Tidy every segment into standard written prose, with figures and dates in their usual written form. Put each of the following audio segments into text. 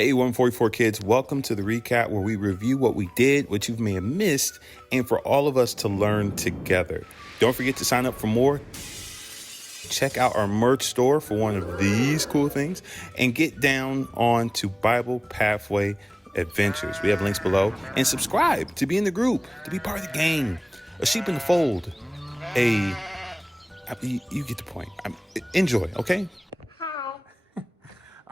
Hey, 144 kids, welcome to the recap where we review what we did, what you may have missed, and for all of us to learn together. Don't forget to sign up for more. Check out our merch store for one of these cool things and get down on to Bible Pathway Adventures. We have links below, and subscribe to be in the group, to be part of the gang, a sheep in the fold, you get the point. Enjoy, okay?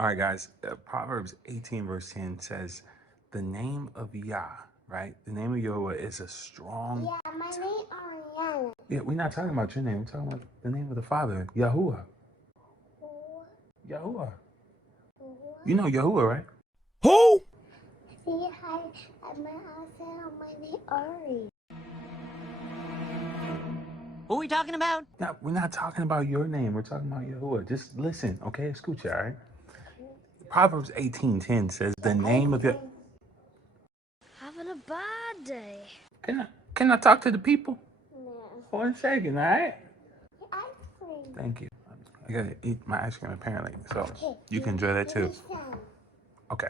All right, guys, Proverbs 18 verse 10 says, the name of Yah, right? The name of Yahweh is a strong... Yeah, my name is Yah. Yeah, we're not talking about your name. We're talking about the name of the Father, Yahuwah. Yahuwah. You know Yahuwah, right? Who? See, hi, my name Ari. Who are we talking about? No, we're not talking about your name. We're talking about Yahuwah. Just listen, okay? Escucha, all right? Proverbs 18:10 says, the name of your... Having a bad day. Can I talk to the people? No. For 1 second, all right? Ice cream. Thank you. I gotta eat my ice cream apparently, so you can enjoy that too. Okay.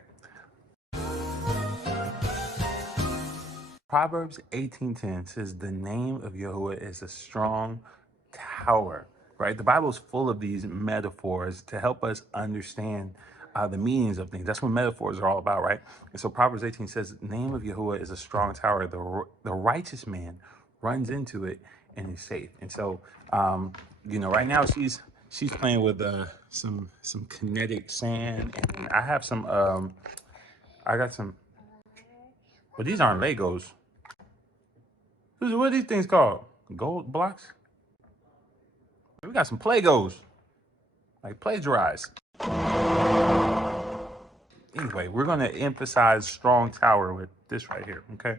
Proverbs 18:10 says the name of Yahuwah is a strong tower, right? The Bible is full of these metaphors to help us understand the meanings of things. That's what metaphors are all about, right? And so Proverbs 18 says the name of Yahuwah is a strong tower. The righteous man runs into it and is safe. And so, right now she's playing with some kinetic sand, and I have some. I got some. But these aren't Legos. What are these things called? Gold blocks? We got some Play-Gos. Like plagiarized. Anyway, we're going to emphasize strong tower with this right here, okay?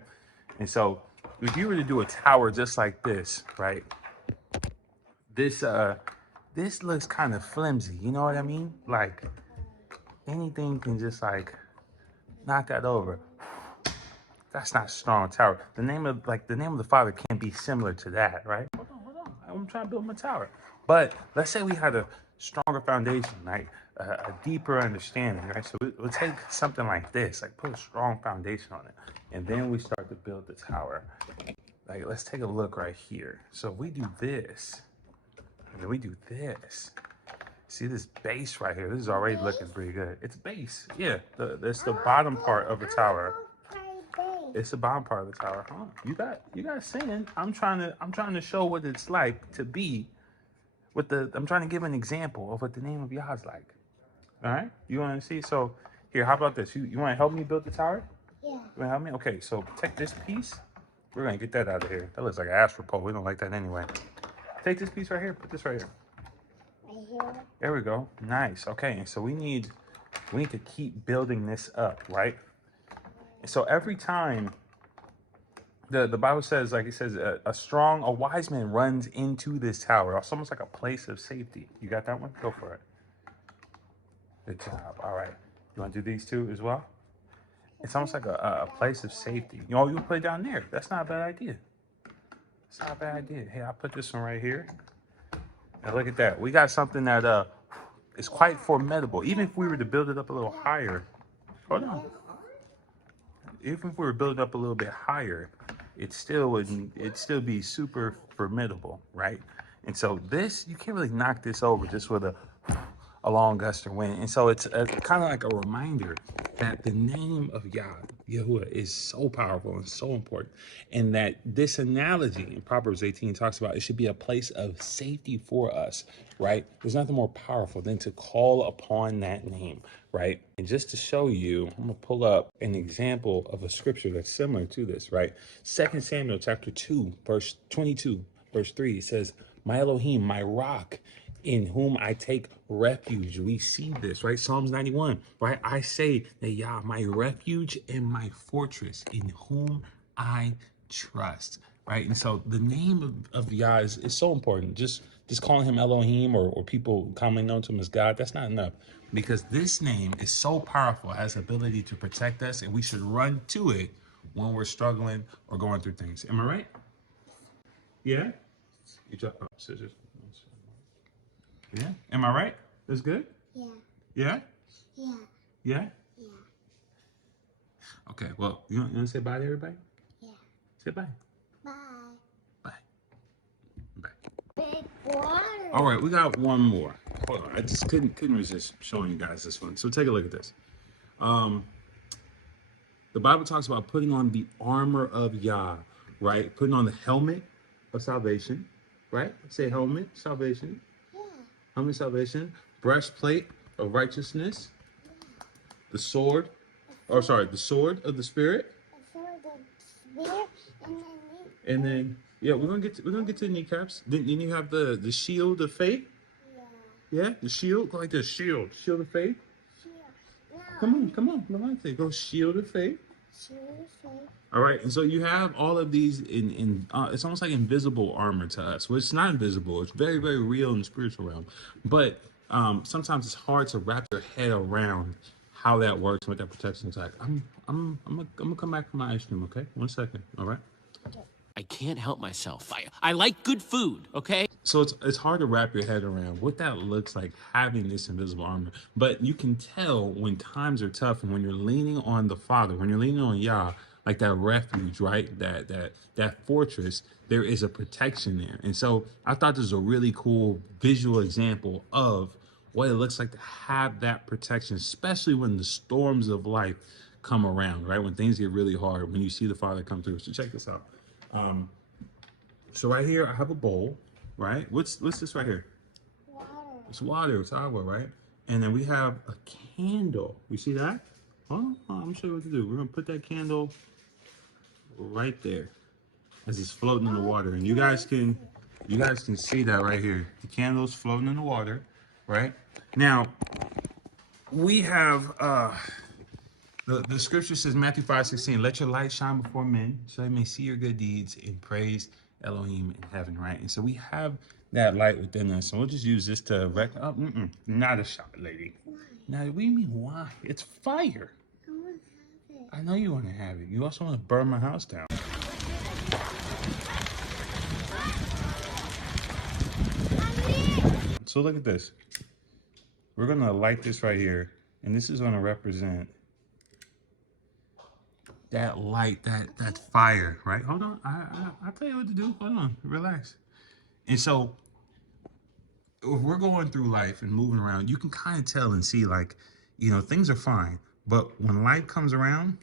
And so if you were to do a tower just like this, right? This looks kind of flimsy, you know what I mean? Like anything can just like knock that over. That's not strong tower. The name of the Father can be similar to that, right? Hold on. I'm trying to build my tower. But let's say we had a stronger foundation, right? A deeper understanding, right? So we'll take something like this, like put a strong foundation on it, and then we start to build the tower. Like, let's take a look right here. So if we do this, and then we do this. See this base right here? This is already looking pretty good. It's base, yeah. That's the bottom part of the tower. It's the bottom part of the tower. Huh? You got saying. I'm trying to show what it's like to be I'm trying to give an example of what the name of Yah is like. All right? You want to see? So here, how about this? You want to help me build the tower? Yeah. You want to help me? Okay, so take this piece. We're going to get that out of here. That looks like an astropole. We don't like that anyway. Take this piece right here. Put this right here. Right here? There we go. Nice. Okay, and so we need to keep building this up, right? And so every time the Bible says, like it says, a wise man runs into this tower. It's almost like a place of safety. You got that one? Go for it. Good job. All right. You want to do these two as well? It's almost like a place of safety. You put it down there. That's not a bad idea. It's not a bad idea. Hey, I'll put this one right here. Now look at that. We got something that is quite formidable. Even if we were to build it up a little higher. Hold on. Even if we were building up a little bit higher, it'd still be super formidable, right? And so this, you can't really knock this over just with a long gust of wind. And so it's kind of like a reminder that the name of Yahuwah is so powerful and so important. And that this analogy in Proverbs 18 talks about it should be a place of safety for us, right? There's nothing more powerful than to call upon that name, right? And just to show you, I'm going to pull up an example of a scripture that's similar to this, right? 2 Samuel chapter 2, verse 22, verse 3, it says, my Elohim, my rock, in whom I take refuge. We see this, right? Psalms 91, right? I say that Yah, my refuge and my fortress, in whom I trust, right? And so the name of Yah is so important. Just calling him Elohim or people commonly known to him as God, that's not enough, because this name is so powerful, has the ability to protect us, and we should run to it when we're struggling or going through things. Am I right? Yeah? You drop scissors. Yeah. Am I right? That's good? Yeah. Yeah? Yeah. Yeah? Yeah. Okay, well, you want to say bye to everybody? Yeah. Say bye. Bye. Bye. Bye. Big water. All right, we got one more. Hold on, I just couldn't resist showing you guys this one. So take a look at this. The Bible talks about putting on the armor of Yah, right? Putting on the helmet of salvation, right? Say helmet, salvation. Yeah. Helmet, salvation. Breastplate of righteousness. The sword, the sword of the spirit. For the spear and then And then, yeah, we're gonna get to the kneecaps. Then you have the shield of faith. Yeah, the shield, like the shield of faith. No. Come on, Levante, go shield of faith. Seriously. All right, and so you have all of these in it's almost like invisible armor to us. Well, it's not invisible. It's very, very real in the spiritual realm. But sometimes it's hard to wrap your head around how that works, what that protection is like. I'm gonna come back for my ice cream, okay? 1 second, all right? I can't help myself. I like good food, okay? So it's hard to wrap your head around what that looks like, having this invisible armor. But you can tell when times are tough and when you're leaning on the Father, when you're leaning on Yah, like that refuge, right? That fortress, there is a protection there. And so I thought this was a really cool visual example of what it looks like to have that protection, especially when the storms of life come around, right? When things get really hard, when you see the Father come through. So check this out. So right here, I have a bowl, right? What's this right here? Water. It's water, it's agua, right? And then we have a candle. You see that? Oh, I'm gonna show you what to do. We're gonna put that candle right there as it's floating in the water. And you guys can see that right here. The candle's floating in the water, right? Now, we have the scripture says, Matthew 5:16, let your light shine before men so they may see your good deeds and praise Elohim in heaven, right? And so we have that light within us. And we'll just use this to not a shot, lady. Now, what do you mean, why? It's fire. I want to have it. I know you want to have it. You also want to burn my house down. So look at this. We're going to light this right here. And this is going to represent that light, that fire, right? Hold on. I'll tell you what to do. Hold on. Relax. And so if we're going through life and moving around, you can kind of tell and see, like, things are fine. But when life comes around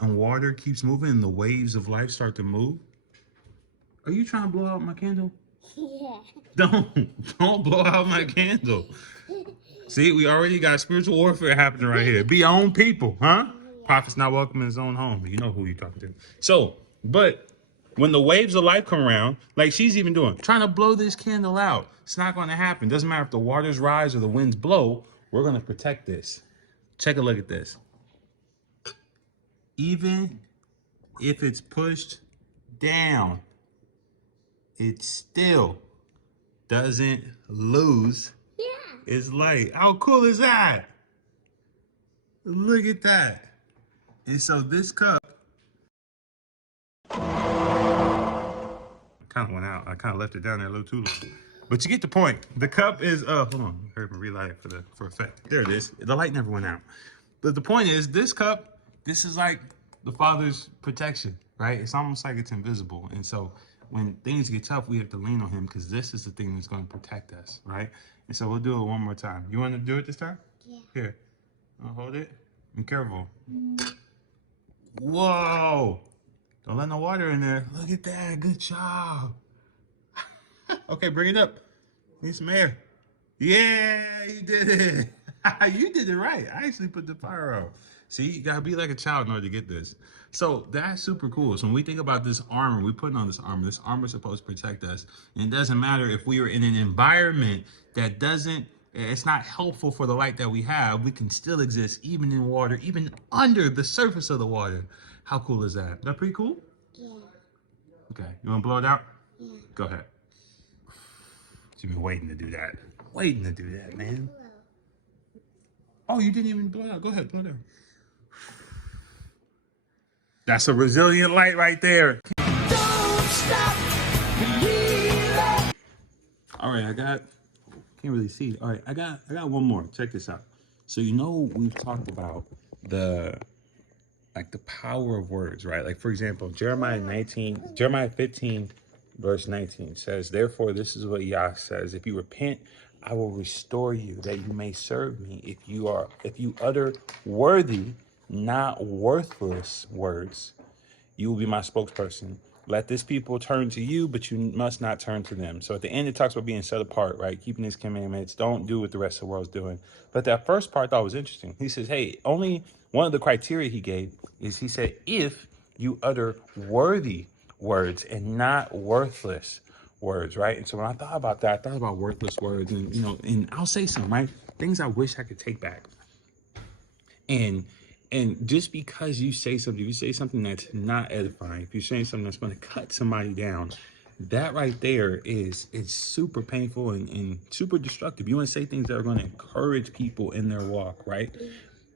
and water keeps moving and the waves of life start to move, are you trying to blow out my candle? Yeah. Don't blow out my candle. See, we already got spiritual warfare happening right here. Be your own people, huh? Prophet's not welcome in his own home. You know who you talking to. So, but when the waves of life come around, like she's even doing, trying to blow this candle out, it's not going to happen. Doesn't matter if the waters rise or the winds blow, we're going to protect this. Take a look at this. Even if it's pushed down, it still doesn't lose its light. How cool is that? Look at that. And so this cup kind of went out. I kind of left it down there a little too long. But you get the point. The cup is hold on. Hurry, relight it for effect. There it is. The light never went out. But the point is, this cup, this is like the Father's protection, right? It's almost like it's invisible. And so when things get tough, we have to lean on him because this is the thing that's going to protect us, right? And so we'll do it one more time. You want to do it this time? Yeah. Here. I'll hold it. Be careful. Whoa. Don't let no water in there. Look at that. Good job. Okay, bring it up. Need some air. Yeah, you did it. You did it right. I actually put the fire out. See, you gotta be like a child in order to get this. So that's super cool. So when we think about this armor, we're putting on this armor. This armor is supposed to protect us. And it doesn't matter if we are in an environment that it's not helpful for the light that we have. We can still exist even in water, even under the surface of the water. How cool is that? Is that pretty cool? Yeah. Okay, you wanna blow it out? Yeah. Go ahead. You've been waiting to do that. Waiting to do that, man. Oh, you didn't even blow it out. Go ahead, blow it out. That's a resilient light right there. Don't stop believing. All right, can't really see. All right, I got one more. Check this out. So we've talked about like the power of words, right? Like for example, Jeremiah 15, verse 19 says, "Therefore, this is what Yah says: If you repent, I will restore you, that you may serve me. If you utter worthy, not worthless words, you will be my spokesperson. Let this people turn to you, but you must not turn to them." So at the end, it talks about being set apart, right? Keeping his commandments. Don't do what the rest of the world's doing. But that first part I thought was interesting. He says, hey, only one of the criteria he gave is he said, if you utter worthy words and not worthless words, right? And so when I thought about that, I thought about worthless words, and and I'll say something, right? Things I wish I could take back. And just because you say something, if you say something that's not edifying, if you're saying something that's going to cut somebody down, that right there it's super painful and super destructive. You want to say things that are going to encourage people in their walk, right?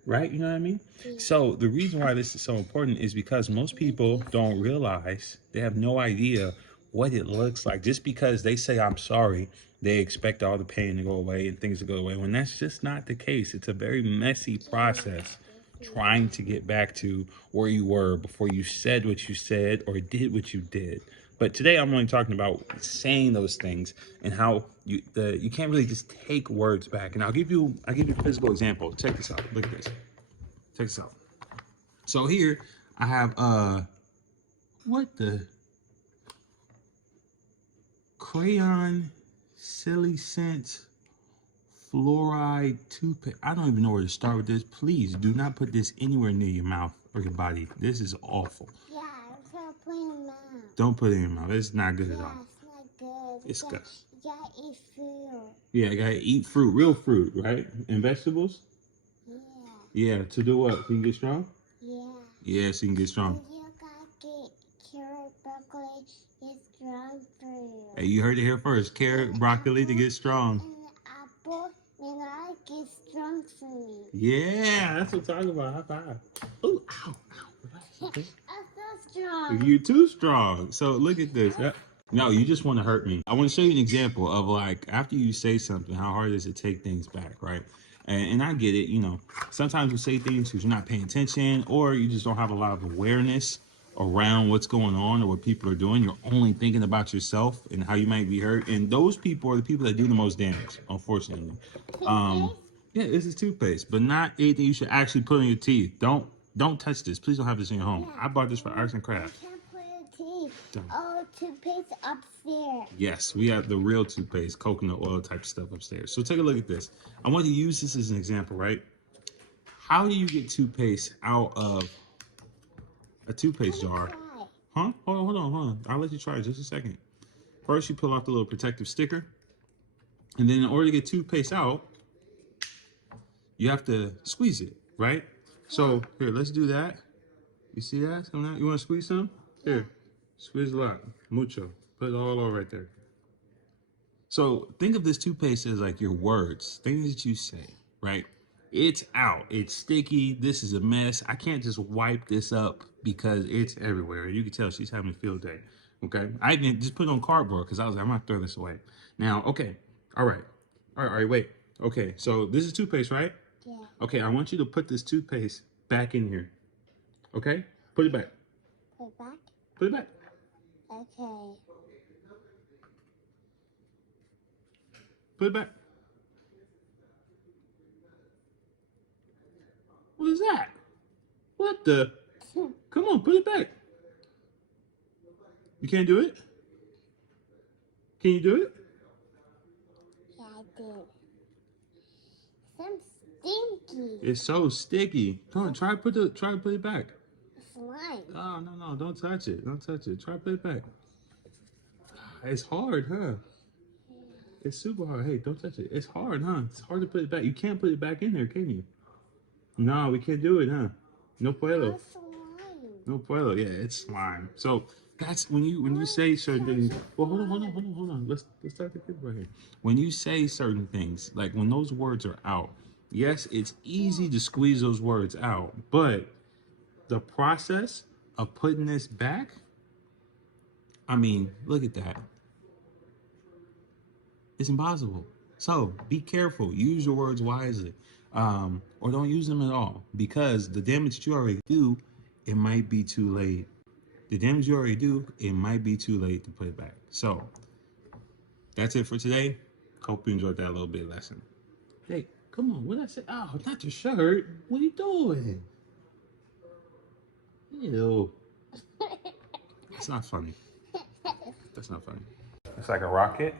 Right? You know what I mean? So the reason why this is so important is because most people don't realize, they have no idea what it looks like. Just because they say I'm sorry, they expect all the pain to go away and things to go away, when that's just not the case. It's a very messy process trying to get back to where you were before you said what you said or did what you did. But today I'm only talking about saying those things and how you can't really just take words back. And I'll give you a physical example. Check this out. Look at this. Check this out. So here I have what the crayon silly scent fluoride toothpaste. I don't even know where to start with this. Please do not put this anywhere near your mouth or your body. This is awful. Yeah, I'm gonna put it in your mouth. Don't put it in your mouth. It's not good at all. It's not good. It's good. You gotta eat food. Yeah, you gotta eat fruit, real fruit, right? And vegetables. Yeah. Yeah, to do what? So you can get strong? Yeah. Yeah, so you can get strong. And you gotta get carrot, broccoli, it's strong for you. Hey, you heard it here first. Carrot, broccoli to get strong. And apple, and I get strong for me. Yeah, that's what I'm talking about. High five. Ooh, ow, relax, okay? I'm so strong. You're too strong. So look at this. No, you just want to hurt me. I want to show you an example of, like, after you say something, how hard it is to take things back, right? And I get it, sometimes you say things because you're not paying attention, or you just don't have a lot of awareness around what's going on or what people are doing. You're only thinking about yourself and how you might be hurt. And those people are the people that do the most damage, unfortunately. Yeah, this is toothpaste, but not anything you should actually put in your teeth. Don't touch this. Please don't have this in your home. I bought this for arts and crafts. I can't put your teeth. Oh, toothpaste upstairs. Yes, we have the real toothpaste, coconut oil type stuff upstairs. So take a look at this. I want to use this as an example, right? How do you get toothpaste out of a toothpaste jar? Huh? Hold on. I'll let you try it just a second. First, you pull off the little protective sticker. And then in order to get toothpaste out, you have to squeeze it, right? So here, let's do that. You see that coming out? You want to squeeze some? Here, squeeze a lot. Mucho. Put it all over right there. So think of this toothpaste as like your words, things that you say, right? It's out. It's sticky. This is a mess. I can't just wipe this up because it's everywhere. You can tell she's having a field day. Okay. I even just put it on cardboard because I was like, I'm not throwing this away. Now, okay. All right. Wait. Okay. So this is toothpaste, right? Yeah. Okay. I want you to put this toothpaste back in here. Okay. Put it back. Put it back? Put it back. Okay. Put it back. What is that? What the? Come on, put it back. You can't do it? Can you do it? Yeah, I did. Some stinky. It's so sticky. Come on, try to put it back. Slime. Oh, no, don't touch it. Don't touch it. Try to put it back. It's hard, huh? It's super hard. Hey, don't touch it. It's hard, huh? It's hard to put it back. You can't put it back in there, can you? No, we can't do it, huh? No puedo. No puedo. Yeah, it's slime. So that's when you say certain things. Well, hold on. Let's start the clip right here. When you say certain things, like when those words are out, yes, it's easy to squeeze those words out, but the process of putting this back, I mean, look at that. It's impossible. So be careful. Use your words wisely, or don't use them at all, because the damage that you already do it might be too late. The damage you already do, it might be too late to put it back. So that's it for today. Hope you enjoyed that little bit lesson. Hey, come on, what did I say? Oh, not your shirt. What are you doing? Ew. That's not funny. That's not funny. It's like a rocket.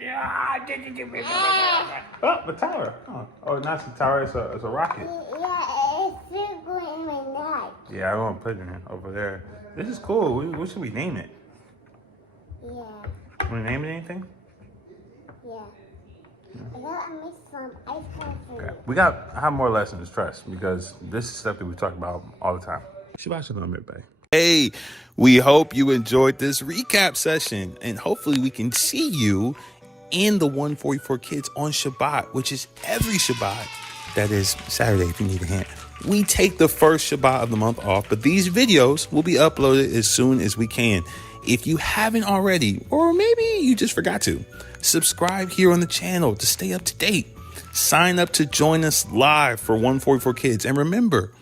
Yeah. Oh, the tower. Oh, not the tower. It's a rocket. Yeah, it's still going in my neck. Yeah, I won't put it in over there. This is cool. What should we name it? Yeah, Want to name it anything? yeah. I gotta make some ice cream for Okay. you. We got have more lessons, trust, because this is stuff that we talk about all the time. Shabbat shalom, everybody. Hey, we hope you enjoyed this recap session, and hopefully we can see you in the 144 Kids on Shabbat, which is every Shabbat. That is Saturday if you need a hand. We take the first Shabbat of the month off, but these videos will be uploaded as soon as we can. If you haven't already, or maybe you just forgot to, subscribe here on the channel to stay up to date. Sign up to join us live for 144 Kids. And remember,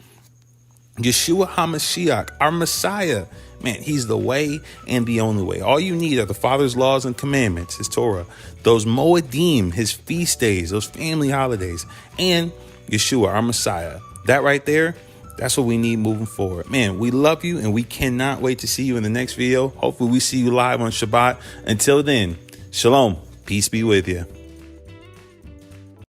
Yeshua hamashiach, our Messiah, man, he's the way and the only way. All you need are the Father's laws and commandments, his Torah, those moadim, his feast days, those family holidays, and Yeshua, our Messiah. That right there, that's what we need moving forward. Man, we love you, and we cannot wait to see you in the next video. Hopefully we see you live on Shabbat. Until then, Shalom. Peace be with you.